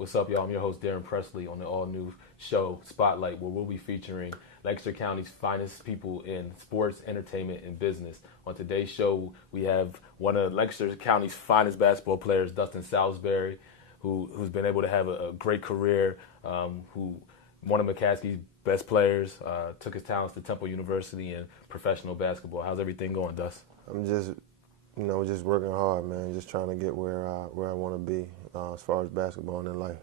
What's up, y'all? I'm your host, Daron Pressley, on the all-new show, Spotlight, where we'll be featuring Lancaster County's finest people in sports, entertainment, and business. On today's show, we have one of Lancaster County's finest basketball players, Dustin Salisbery, who's been able to have a great career, who one of McCaskey's best players, took his talents to Temple University in professional basketball. How's everything going, Dust? I'm just working hard, man. Just trying to get where I want to be as far as basketball and in life.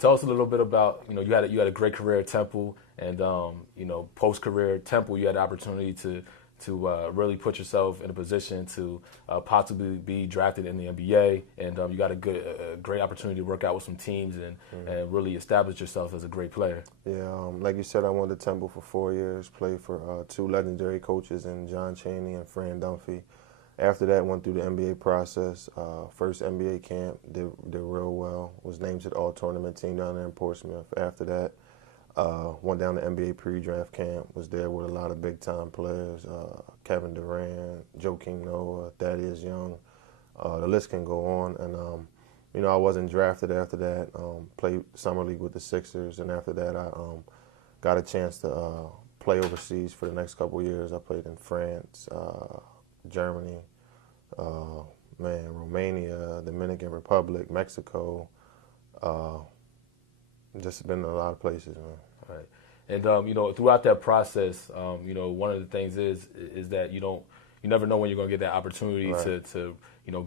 Tell us a little bit about, you had a great career at Temple, and post career at Temple, you had the opportunity to really put yourself in a position to possibly be drafted in the NBA, and you got a great opportunity to work out with some teams and really establish yourself as a great player. Yeah, like you said, I went to Temple for 4 years, played for two legendary coaches in John Chaney and Fran Dunphy. After that, went through the NBA process. First NBA camp, did real well. Was named to the all-tournament team down there in Portsmouth. After that, went down to NBA pre-draft camp. Was there with a lot of big-time players: Kevin Durant, Joakim Noah, Thaddeus Young. The list can go on. And I wasn't drafted after that. Played summer league with the Sixers, and after that, I got a chance to play overseas for the next couple of years. I played in France, Germany, Romania, Dominican Republic, Mexico. Just been in a lot of places, man. Right. And throughout that process, one of the things is that you never know when you're going to get that opportunity Right. to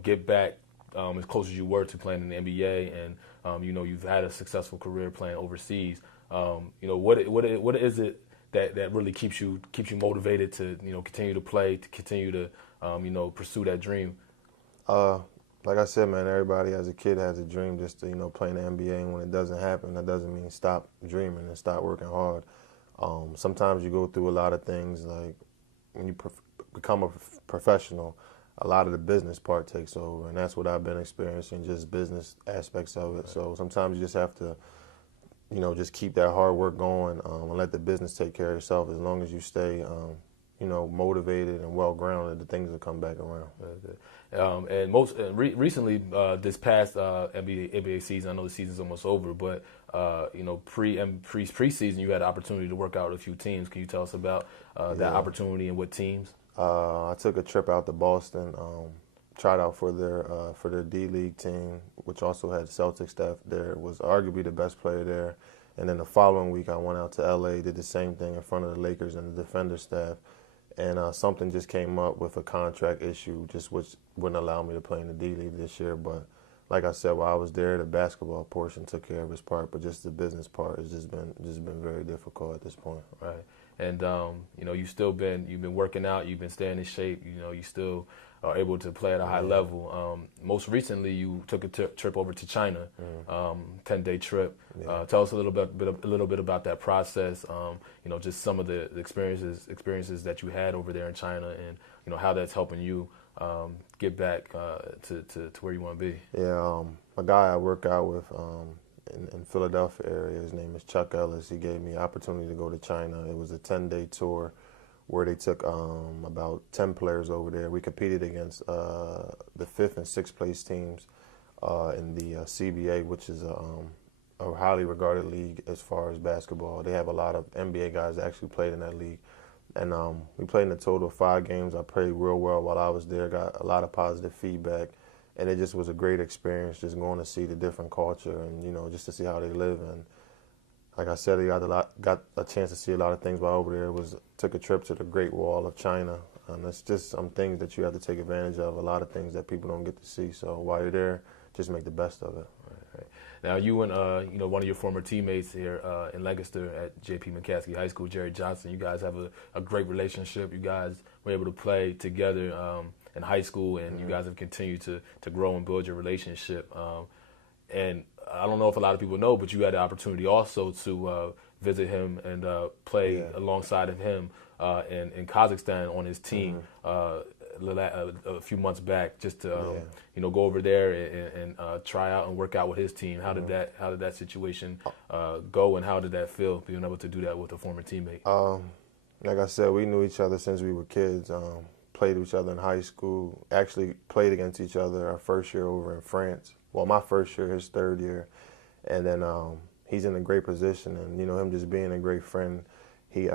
get back as close as you were to playing in the NBA, and you've had a successful career playing overseas. What is it that really keeps you motivated to continue to play, to continue to pursue that dream? Like I said, man, everybody as a kid has a dream just to play in the NBA, and when it doesn't happen, that doesn't mean stop dreaming and stop working hard. Sometimes you go through a lot of things, like when you become a professional, a lot of the business part takes over, and that's what I've been experiencing, just business aspects of it. So sometimes you just have to just keep that hard work going and let the business take care of itself. As long as you stay motivated and well-grounded, the things will come back around. And recently, this past NBA season, I know the season's almost over, but preseason, you had the opportunity to work out with a few teams. Can you tell us about that opportunity and what teams? I took a trip out to Boston, tried out for their D-League team, which also had Celtics staff there. Was arguably the best player there. And then the following week, I went out to L.A., did the same thing in front of the Lakers and the Defender staff. And something just came up with a contract issue, which wouldn't allow me to play in the D-League this year. But like I said, while I was there, the basketball portion took care of its part, but just the business part has just been very difficult at this point. Right. And you've been working out, you've been staying in shape. You still are able to play at a high level. Most recently, you took a trip over to China, 10-day trip. Yeah. Tell us a little bit about that process. Just some of the experiences that you had over there in China, and how that's helping you get back to where you want to be. Yeah, a guy I work out with in Philadelphia area, his name is Chuck Ellis. He gave me an opportunity to go to China. It was a 10-day tour where they took about 10 players over there. We competed against the 5th and 6th place teams in the CBA, which is a highly regarded league as far as basketball. They have a lot of NBA guys that actually played in that league. And we played in a total of 5 games. I played real well while I was there, got a lot of positive feedback. And it just was a great experience just going to see the different culture and, just to see how they live. And like I said, I got a chance to see a lot of things while over there. Took a trip to the Great Wall of China. And it's just some things that you have to take advantage of, a lot of things that people don't get to see. So while you're there, just make the best of it. Right. Now, you and one of your former teammates here in Lancaster at J.P. McCaskey High School, Jerry Johnson, you guys have a great relationship. You guys were able to play together in high school, and you guys have continued to grow and build your relationship. And I don't know if a lot of people know, but you had the opportunity also to visit him and play alongside of him in Kazakhstan on his team a few months back, just to go over there and try out and work out with his team. How did that situation go, and how did that feel, being able to do that with a former teammate? Like I said, we knew each other since we were kids. Played with each other in high school. Actually played against each other our first year over in France. Well, my first year, his third year. And then he's in a great position, and him just being a great friend, he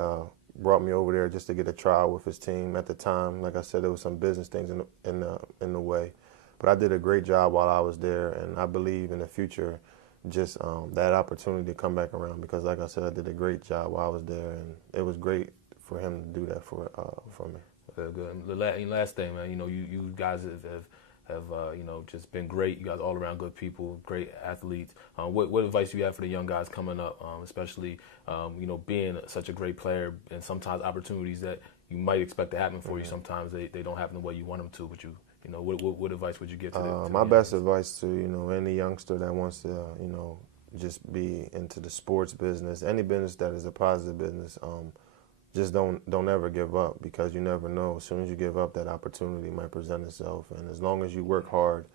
brought me over there just to get a trial with his team. At the time, like I said, there was some business things in the way, but I did a great job while I was there, and I believe in the future, just that opportunity to come back around, because like I said, I did a great job while I was there, and it was great for him to do that for me. Good. The last thing, man, you guys have just been great. You guys all around good people, great athletes. What advice do you have for the young guys coming up, especially being such a great player, and sometimes opportunities that you might expect to happen for you, sometimes they don't happen the way you want them to, but what advice would you give to them? My best advice to any youngster that wants to just be into the sports business, any business that is a positive business, just don't ever give up, because you never know. As soon as you give up, that opportunity might present itself. And as long as you work hard,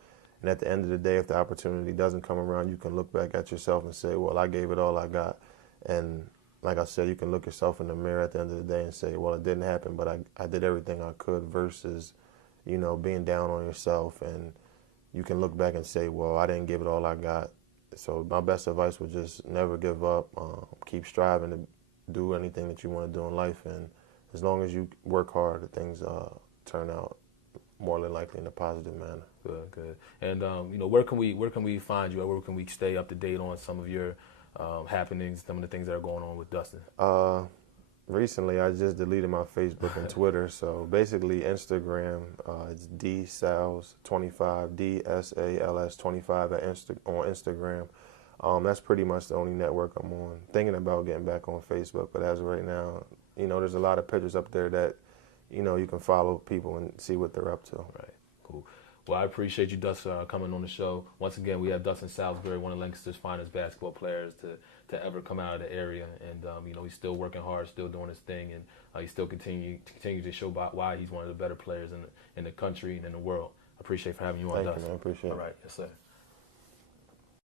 and at the end of the day, if the opportunity doesn't come around, you can look back at yourself and say, well, I gave it all I got. And like I said, you can look yourself in the mirror at the end of the day and say, well, it didn't happen, but I did everything I could, versus, being down on yourself. And you can look back and say, well, I didn't give it all I got. So my best advice would just never give up, keep striving to do anything that you want to do in life, and as long as you work hard, things turn out more than likely in a positive manner. Good. And where can we find you? Where can we stay up to date on some of your happenings, some of the things that are going on with Dustin? Recently, I just deleted my Facebook and Twitter. So basically, Instagram, it's dsals25, DSALS25 on Instagram. That's pretty much the only network I'm on. Thinking about getting back on Facebook, but as of right now, there's a lot of pictures up there that, you can follow people and see what they're up to. Right. Cool. Well, I appreciate you, Dustin, coming on the show. Once again, we have Dustin Salisbery, one of Lancaster's finest basketball players to ever come out of the area, and he's still working hard, still doing his thing, and he still continue to show why he's one of the better players in the country and in the world. I appreciate for having you on, Thank Dustin. You, man. I appreciate it. All right. Yes, sir.